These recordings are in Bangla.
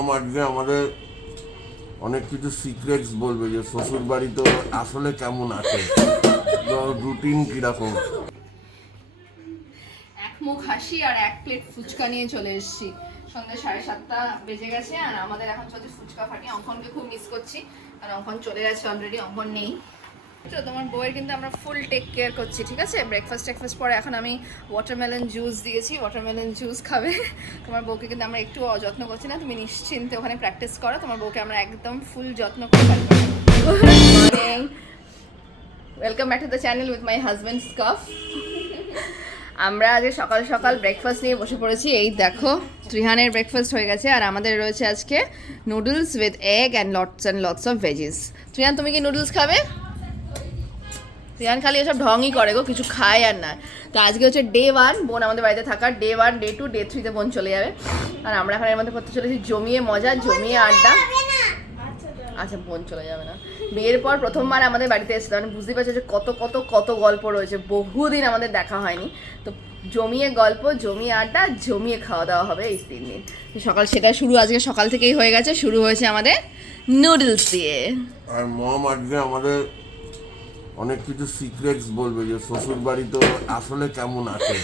মম আজকে আমাদের অনেক কিছু সিক্রেটস বলবে যে শ্বশুর বাড়ি তো আসলে কেমন আছে? রুটিন কীরকম? এক মুখ হাসি আর এক প্লেট ফুচকা নিয়ে চলে এসেছি। সন্ধ্যে সাড়ে সাতটা বেজে গেছে আর আমাদের এখন চলছে ফুচকা ফাটি অঙ্কনকে খুব মিস করছি। আর অঙ্কন চলে গেছে অলরেডি অঙ্কন নেই। তোমার বউয়ের কিন্তু আমরা ফুল টেক কেয়ার করছি, ঠিক আছে? ব্রেকফাস্ট টেকফাস্ট পরে এখন আমি ওয়াটারমেলন জুস দিয়েছি ওয়াটারমেলন জুস খাবে। তোমার বউকে কিন্তু আমরা একটু অযত্ন করছি না, তুমি নিশ্চিন্তে ওখানে প্র্যাকটিস করো। তোমার বউকে আমরা একদম ফুল যত্ন করে welcome back to the channel with my husband scarf আমরা আজকে সকাল সকাল ব্রেকফাস্ট নিয়ে বসে পড়েছি। এই দেখো, ত্রিহানের ব্রেকফাস্ট হয়ে গেছে আর আমাদের রয়েছে আজকে noodles with egg and lots and lots of veggies Trihan, তুমি কি নুডলস খাবে? ত্রিহান খালি এসব ঢংই করে গো, কিছু খায় আর না। তো আজকে হচ্ছে ডে ওয়ান বোন আমাদের বাড়িতে থাকার day one day two day থ্রিতে বোন চলে যাবে। আর আমরা এখন এর মধ্যে করতে চলেছি জমিয়ে মজা, জমিয়ে আড্ডা। আচ্ছা বোন চলে যাবে না। বিয়ের পর প্রথমবার আমাদের বাড়িতে এসেছে মানে বুঝতে পারছ যে কত কত কত গল্প রয়েছে। বহুদিন আমাদের দেখা হয়নি। তো জমিয়ে গল্প, জমিয়ে আড্ডা, জমিয়ে খাওয়া দাওয়া হবে এই তিন দিন। সকাল সেটা শুরু আজকে সকাল থেকেই হয়ে গেছে, শুরু হয়েছে আমাদের নুডলস দিয়ে। আর মম আজকে আমাদের অনেক কিছু সিক্রেটস বলবে যে শ্বশুর বাড়ি তো আসলে কেমন আছে?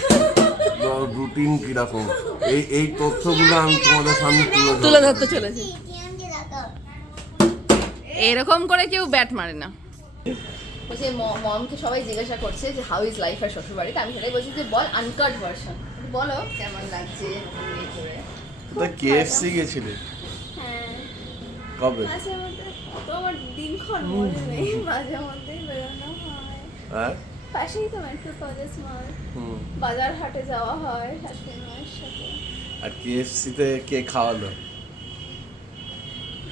রুটিন কীরকম? এই এই তথ্যগুলো আমি তোমাদের সামনে তুলে তুলে ধরতে চলেছি। এরকম করে কেউ ব্যাট মারে না। বলছে ম- মমকে সবাই জিজ্ঞাসা করছে যে হাউ ইজ লাইফ আর শ্বশুর বাড়িতে আমি সেটাই বলছি যে বল আনকাট ভার্সন বলো কেমন লাগছে? এই করে। তা কেএফসি গেছিলে? হ্যাঁ। কবে? অত আমার দিনক্ষণ মনে নেই মাঝে মধ্যে বেরোনো হয়। হ্যাঁ? পাশেই তো মেট্রো কলেজ মাঠ হুম। বাজার হাটে যাওয়া হয় সাথে আর কেএফসিতে কে খাওয়ালো?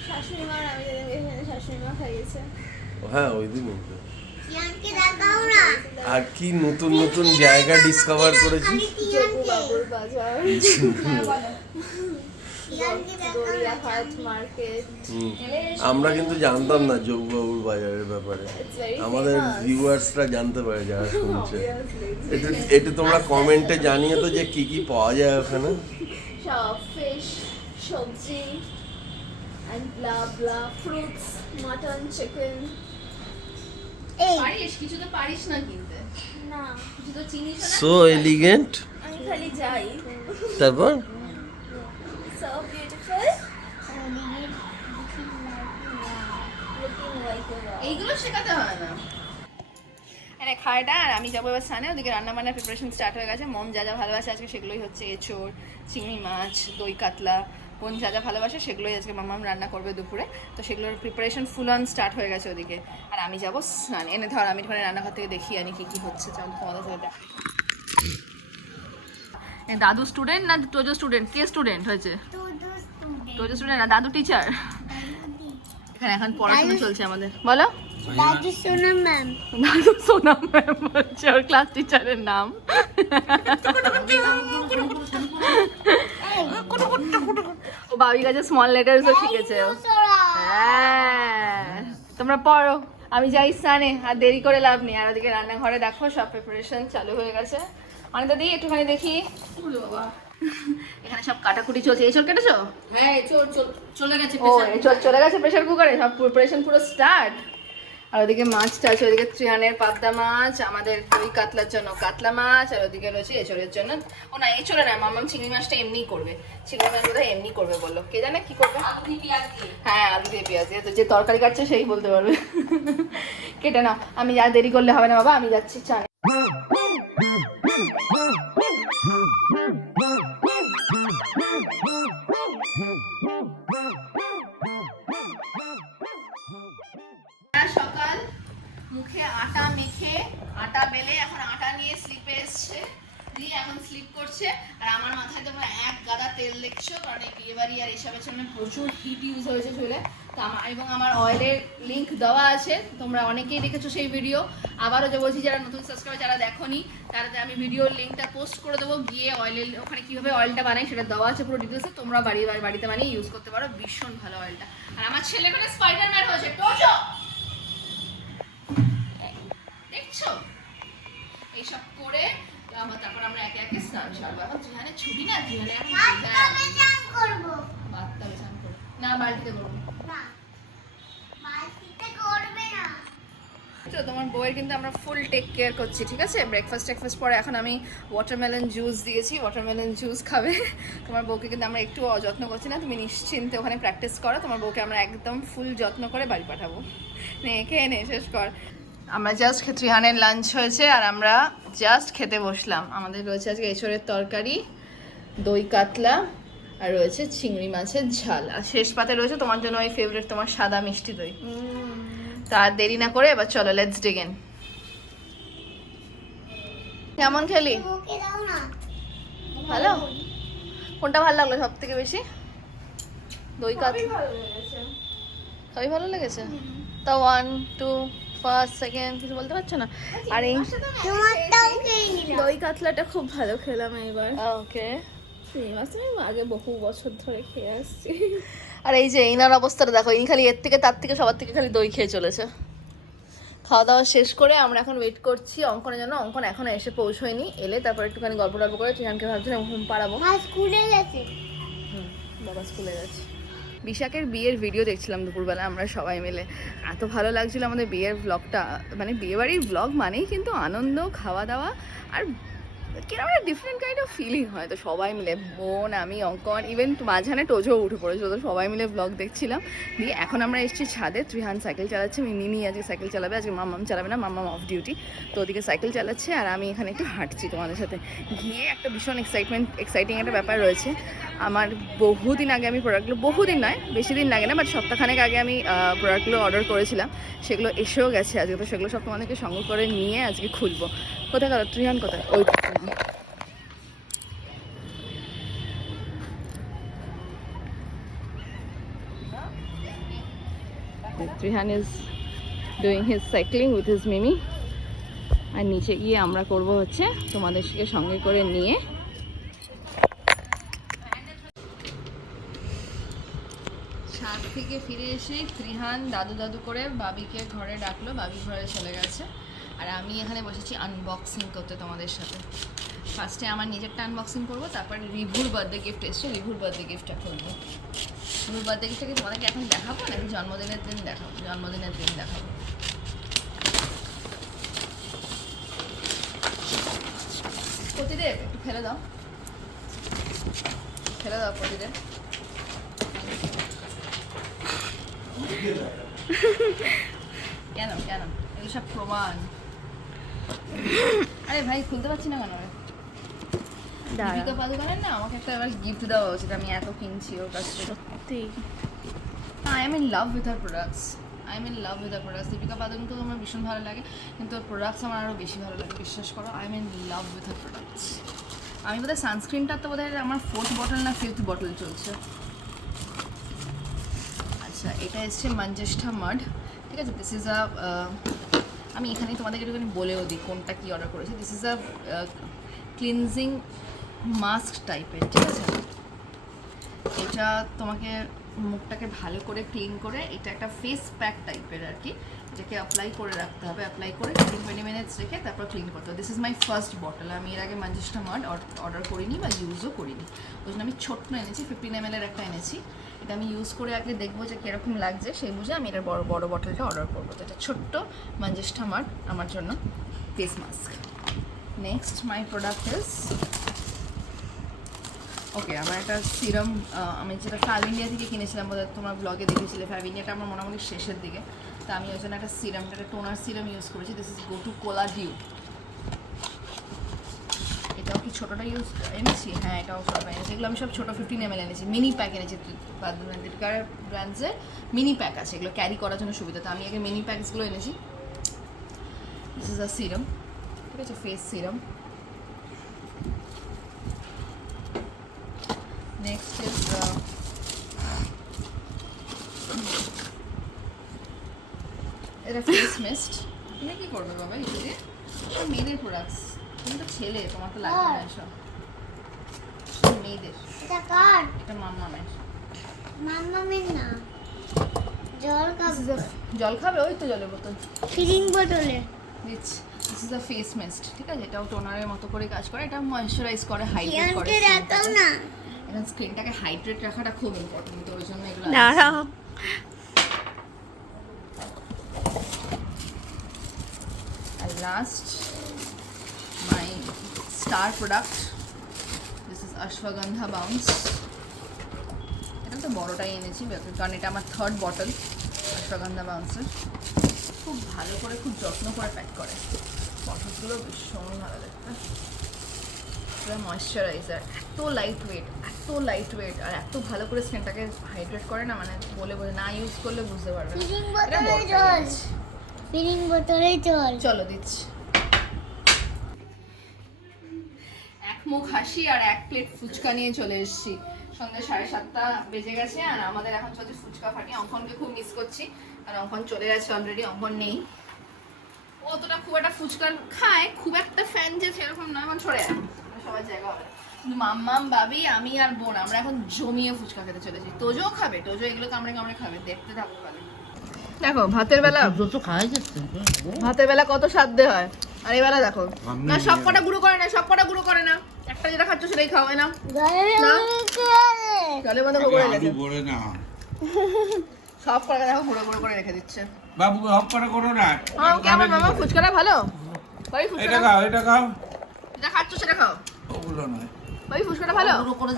শাশুড়ি মার আমি যেদিন গেছিলাম শাশুড়ি মা খাইয়েছে হ্যাঁ ওই দিনই তো। আর কি নতুন নতুন জায়গা ডিসকভার করেছিস? বাবুর বাজার। আমরা কিন্তু জানতাম না যোগবাবুর বাজারের ব্যাপারে। আমাদের ভিউয়ার্সরা জানতে পারে যারা শুনছে. একটু একটু তোমরা কমেন্টে জানিয়ে তো যে কি কি পাওয়া যায় ওখানে। সব ফিশ সবজি and blah blah fruits mutton chicken পারিস? কিছু তো পারিস না কিনতে। না। কিছু তো চিনিস না সো এলিগেন্ট আমি খালি যাই। তারপর? এইগুলো শেখাতে হয় না। আরে খায়টা আর আমি যাব এবার স্নানে ওদিকে রান্না বান্নার প্রিপারেশন স্টার্ট হয়ে গেছে। মম যা যা ভালোবাসে আজকে সেগুলোই হচ্ছে এঁচোড় চিংড়ি মাছ দই কাতলা বোন যা যা ভালোবাসে সেগুলোই আজকে মামাম রান্না করবে দুপুরে। তো সেগুলোর প্রিপারেশন ফুল অন স্টার্ট হয়ে গেছে ওদিকে। আর আমি যাব স্নানে। এনে ধর আমি ওখানে রান্নাঘর থেকে দেখি আনি কি কি হচ্ছে। চল তোমাদের সাথে দাদু স্টুডেন্ট না তোজো স্টুডেন্ট কে স্টুডেন্ট হয়েছে? তোজো স্টুডেন্ট না দাদু টিচার এখানে এখন পড়াশোনা চলছে আমাদের। বলো। দাদু সোনা ম্যাম দাদু সোনা ম্যাম বলছে ওর ক্লাস টিচারের নাম। ও বাবি কাছে স্মল লেটার্সও শিখেছে ও। হ্যাঁ তোমরা পড়ো। আমি যাই স্নানে আর দেরি করে লাভ নেই। আর ওদিকে রান্নাঘরে দেখো সব প্রিপারেশন চালু হয়ে গেছে। মানে দাদি একটুখানি দেখি। এখানে সব কাটাকুটি চলছে। এই চল কেটেছো? হ্যাঁ চল চল চলে গেছে ও এই চলে গেছে প্রেশার কুকারে? সব প্রিপারেশন পুরো স্টার্ট আর ওদিকে মাছটা আছে ওদিকে ত্রিহানের পাবদা মাছ আমাদের ওই কাতলার জন্য কাতলা মাছ আর ওদিকে রয়েছে এঁচড়ের জন্য। ও না এঁচড়ে না মামাম চিংড়ি মাছটা এমনিই করবে। চিংড়ি মাছ বোধহয় এমনি করবে বলল। কে জানে কি করবে? হ্যাঁ আলু দিয়ে পেঁয়াজ দিয়ে। তো যে তরকারি কাটছে সেই বলতে পারবে। কেটে নাও। আমি যা দেরি করলে হবে না বাবা আমি যাচ্ছি। চা কারণ এই বিয়ে বাড়ি আর এসবের জন্য প্রচুর হিট ইউজ হয়েছে চুলে। তো আমার এবং আমার অয়েলের লিঙ্ক দেওয়া আছে তোমরা অনেকেই দেখেছ সেই ভিডিও আবারও যে বলছি যারা নতুন সাবস্ক্রাইবার যারা দেখোনি তারা আমি ভিডিওর লিঙ্কটা পোস্ট করে দেবো গিয়ে অয়েলের ওখানে কীভাবে অয়েলটা বানাই সেটা দেওয়া আছে পুরো ডিটেলসে তোমরা বাড়ি বাড়িতে বানিয়ে ইউজ করতে পারো ভীষণ ভালো অয়েলটা আর আমার ছেলে মানে স্পাইডারম্যান হয়েছে টোজো! দেখছ? এইসব করে তারপর আমরা একে একে স্নান সারবো এখন জিহানের ছুটি না জিহানে এখন বাথটাবে স্নান করব না বালতিতে করব। তো তোমার বউয়ের কিন্তু আমরা ফুল টেক কেয়ার করছি ঠিক আছে? ব্রেকফাস্ট টেকফাস্ট পরে এখন আমি ওয়াটারমেলন জুস দিয়েছি ওয়াটারমেলন জুস খাবে। তোমার বউকে কিন্তু আমরা একটু অযত্ন করছি না তুমি নিশ্চিন্তে ওখানে প্র্যাকটিস করো তোমার বউকে আমরা একদম ফুল যত্ন করে বাড়ি পাঠাবো। নে খেয়ে নে শেষ কর। আমরা জাস্ট ত্রিহানের লাঞ্চ হয়েছে আর আমরা জাস্ট খেতে বসলাম। আমাদের রয়েছে আজকে এঁচড়ের তরকারি দই কাতলা আর রয়েছে চিংড়ি মাছের ঝাল। আর শেষ পাতে রয়েছে তোমার জন্য ওই ফেভারিট তোমার সাদা মিষ্টি দই। তা আর দেরি না করে এবার চলো লেটস ডিগেন কেমন খেলি? ভালো? কোনটা ভালো লাগল সব থেকে বেশি? দই কাতলা সবই ভালো লেগেছে। তা ওয়ান টু ফার্স্ট সেকেন্ড কিছু বলতে পারছ না? আর এই দই কাতলাটা খুব ভালো খেলাম এবার ওকে। এই আমি আগে বহু বছর ধরে খেয়ে আসছি। আর এই যে ইনার অবস্থাটা দেখো ইনি খালি এর থেকে তার থেকে সবার থেকে খালি দই খেয়ে চলেছে। খাওয়া দাওয়া শেষ করে আমরা এখন ওয়েট করছি অঙ্কনের জন্য। অঙ্কন এখনও এসে পৌঁছয়নি এলে তারপর একটুখানি গল্প টল্প করে চিহানকে ভাবছিলাম ঘুম পাড়াবো। স্কুলে গেছে। হুম, বাবা স্কুলে গেছে। বিশাখের বিয়ের ভিডিও দেখছিলাম দুপুরবেলা আমরা সবাই মিলে। এত ভালো লাগছিল আমাদের বিয়ের ব্লগটা মানে বিয়ে বাড়ির ব্লগ মানেই কিন্তু আনন্দ খাওয়া দাওয়া আর কীরকম একটা ডিফারেন্ট কাইন্ড অফ ফিলিং হয় তো সবাই মিলে। বোন, আমি, অঙ্কন ইভেন মাঝখানে টোজো উঠে পড়েছিল তো সবাই মিলে ব্লগ দেখছিলাম। দিয়ে এখন আমরা এসেছি ছাদে, ত্রিহান সাইকেল চালাচ্ছে মিমি আজকে সাইকেল চালাবে, আজকে মামাম চালাবে না, মামাম অফ ডিউটি তো ওদিকে সাইকেল চালাচ্ছে আর আমি এখানে একটু হাঁটছি তোমাদের সাথে। গিয়ে একটা ভীষণ এক্সাইটমেন্ট এক্সাইটিং একটা ব্যাপার রয়েছে। আমার বহুদিন আগে আমি প্রোডাক্টগুলো বহুদিন নয়, বেশি দিন লাগে না বাট সপ্তাহখানেক আগে আমি প্রোডাক্টগুলো অর্ডার করেছিলাম। সেগুলো এসেও গেছে আজকে, তো সেগুলো সব তোমাদেরকে সঙ্গে করে নিয়ে আজকে খুলবো। কোথায় গেল ত্রিহান কোথায়? ওই Trihan. Is doing doing cycling with his Mimi আর নিচে গিয়ে আমরা করব হচ্ছে তোমাদেরকে সঙ্গে করে নিয়ে ছাদ থেকে ফিরে এসে ত্রিহান দাদু দাদু করে বাবিকে ঘরে ডাকলো, বাবি ঘরে চলে গেছে। আর আমি এখানে বসেছি আনবক্সিং করতে তোমাদের সাথে। ফার্স্টে আমার নিজেরটা আনবক্সিং করব, তারপর রিভুর বার্থডে গিফট এসছে, রিভুর বার্থডে গিফটটা করব। রিভুর বার্থডে গিফটটাকে তোমাদেরকে এখন দেখাবো, নাকি জন্মদিনের দিন দেখাবো? জন্মদিনের দিন দেখাবো। প্রতিদেব একটু ফেলে দাও। ফেলে দাও প্রতিদেব কেন কেন? এগুলো সব প্রমাণ। আরে ভাই খুলতে পারছি না কেন দীপিকা পাদুকানের না? আমাকে একটা এবার গিফট দেওয়া উচিত আমি এত কিনছি ওর কাছ থেকে। সত্যি? I am in love with our products I am in love with our products Deepika পাদুকনকে তো আমার ভীষণ ভালো লাগে কিন্তু ওর প্রোডাক্টস আমার আরও বেশি ভালো লাগে বিশ্বাস করো I am in love with our products আমি বোধহয় সানস্ক্রিনটা তো বোধহয় আমার ফোর্থ বটল না ফিফথ বটল চলছে। আচ্ছা এটা এসছে মঞ্জেষ্ঠা মাড ঠিক আছে দিস ইজ আ আমি এখানে তোমাদেরকে একটুখানি বলেও দিই কোনটা কী অর্ডার করেছি। This is a cleansing mask টাইপের ঠিক আছে? এটা তোমাকে মুখটাকে ভালো করে ক্লিন করে, এটা একটা ফেস প্যাক টাইপের আর কি, এটাকে অ্যাপ্লাই করে রাখতে হবে অ্যাপ্লাই করে ফিফটিন টোয়েন্টি মিনিটস রেখে তারপর ক্লিন করতে হবে। This is my first bottle আমি এর আগে মঞ্জিস্টা মাড অর্ডার করিনি বা ইউজও করিনি। ওই জন্য আমি ছোট্ট এনেছি ফিফটিন এম একটা এনেছি। এটা আমি ইউজ করে আগে দেখব যে কীরকম লাগছে, সেই বুঝে আমি এটার বড় বড় বটলটা অর্ডার করব তো এটা ছোট্ট মঞ্জিস্টা মাড আমার জন্য face mask next my product is okay আমার একটা সিরাম আমি যেটা ফ্যাব ইন্ডিয়া থেকে কিনেছিলাম বোধহয়, তোমার ব্লগে দেখেছিলে ফ্যাব ইন্ডিয়াটা আমার মোটামুটি শেষের দিকে। তা আমি ওই জন্য একটা সিরাম একটা টোনার সিরাম ইউজ করেছি this is go to cola dew ছোটোটা ইউজ এনেছি হ্যাঁ এটাও ছোটোটা এনেছি। এগুলো আমি সব ছোটো ফিফটিন এম এল এনেছি মিনি প্যাক এনেছি দিলকার ব্র্যান্ডসের মিনি প্যাক আছে, এগুলো ক্যারি করার জন্য সুবিধা। তো আমি আগে মিনি প্যাকসগুলো এনেছি। দিস ইজ আ সিরাম ঠিক আছে? ফেস সিরাম নেক্সট ইজ এটা ফেস মিস্ট তুমি কি করবে বাবা? দিয়ে সব মেয়েদের প্রোডাক্টস তুমি তো ছেলে তোমার তো লাগবে না এসব। মেয়েদের। এটা কার? এটা মাম্মামের। মামামের না। জল খাব। জল খাবে? ওই তো জলের বোতল। ফিলিং বোতলে। দিচ্ছ this is a face mist ঠিক আছে? এটাও টোনারের মতো করে কাজ করে। এটা ময়শ্চারাইজ করে হাইড্রেট করে দেখাও না। স্ক্রিনটাকে হাইড্রেট রাখাটা খুব ইম্পর্টেন্ট তো ওই জন্য এগুলো। দাঁড়াও। My star product. This is Ashwagandha Bounce. এটা তো বড়টাই এনেছি কারণ এটা আমার থার্ড বটল অশ্বগন্ধা বাউন্সের খুব ভালো করে খুব যত্ন করে প্যাক করে। বটলগুলো ভীষণ ভালো দেখতে পুরো ময়শ্চারাইজার এত লাইট ওয়েট এত লাইট ওয়েট আর এত ভালো করে স্কিনটাকে হাইড্রেট করে না মানে বলে বলে না ইউজ করলে বুঝতে পারবে ফিলিং বোতলে জল। ফিলিং বোতলে জল। চলো দিচ্ছি এক মুখ হাসি আর এক প্লেট ফুচকা নিয়ে চলে এসেছি। সন্ধ্যে সাড়ে সাতটা বেজে গেছে আর আমাদের এখন চলছে ফুচকা ফাটি অঙ্কনকে খুব মিস করছি আর অঙ্কন চলে গেছে অলরেডি অঙ্কন নেই। অতটা খুব একটা ফুচকা খায় খুব একটা ফ্যান যে সেরকম নয় এখন ছড়ে সবার জায়গা হবে। মাম্মাম বাবি আমি আর বোন আমরা এখন জমিয়ে ফুচকা খেতে চলেছি। তোজো খাবে তোজো এগুলো কামড়ে কামড়ে খাবে দেখতে থাকো পারে দেখো ভাতের বেলা ভাতের বেলা কত সাধ্য হয়? আর এবেলা দেখো না সব কটা গুঁড়ো করে না সব কটা গুঁড়ো করে না। একটা যেটা খাচ্ছ সেটাই খাওয়াই না? জলের মধ্যে করে রেখে করে না। সব কটা দেখো গুঁড়ো করে রেখে দিচ্ছে। বাবু হপ করে করো না। কেমন মামা? ফুচকাটা ভালো? এটা খাও এটা খাও। যেটা খাচ্ছ সেটা খাও। ওগুলো নয়। ভাই ফুচকাটা ভালো?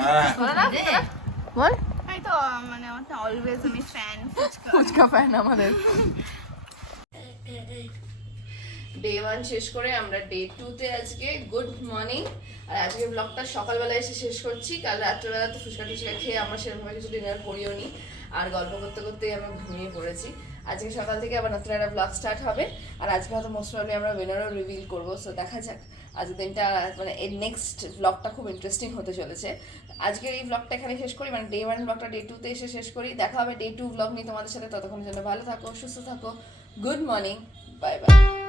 হ্যাঁ। ভালো না বল। এই তো মানে আমার অলওয়েজ আমি ফ্যান ফুচকা। ফ্যান আমাদের। ডে ওয়ান শেষ করে আমরা ডে টুতে আজকে গুড মর্নিং আর আজকে ব্লগটা সকালবেলা এসে শেষ করছি। কাল রাত্রেবেলা তো ফুচকা টুচকা খেয়ে আমরা সেরকমভাবে কিছু ডিনার করিও নি। আর গল্প করতে করতেই আমি ঘুমিয়ে পড়েছি। আজকে সকাল থেকে আবার নতুন একটা ব্লগ স্টার্ট হবে। আর আজকে হয়তো মোস্ট প্রবলি আমরা উইনারও রিভিল করব সো দেখা যাক। আজকের দিনটা মানে এর নেক্সট ব্লগটা খুব ইন্টারেস্টিং হতে চলেছে। আজকের এই ব্লগটা এখানে শেষ করি মানে ডে ওয়ান ব্লগটা ডে টুতে এসে শেষ করি। দেখা হবে ডে টু ব্লগ নিয়ে তোমাদের সাথে। ততক্ষণের জন্য ভালো থাকো, সুস্থ থাকো। Good morning bye bye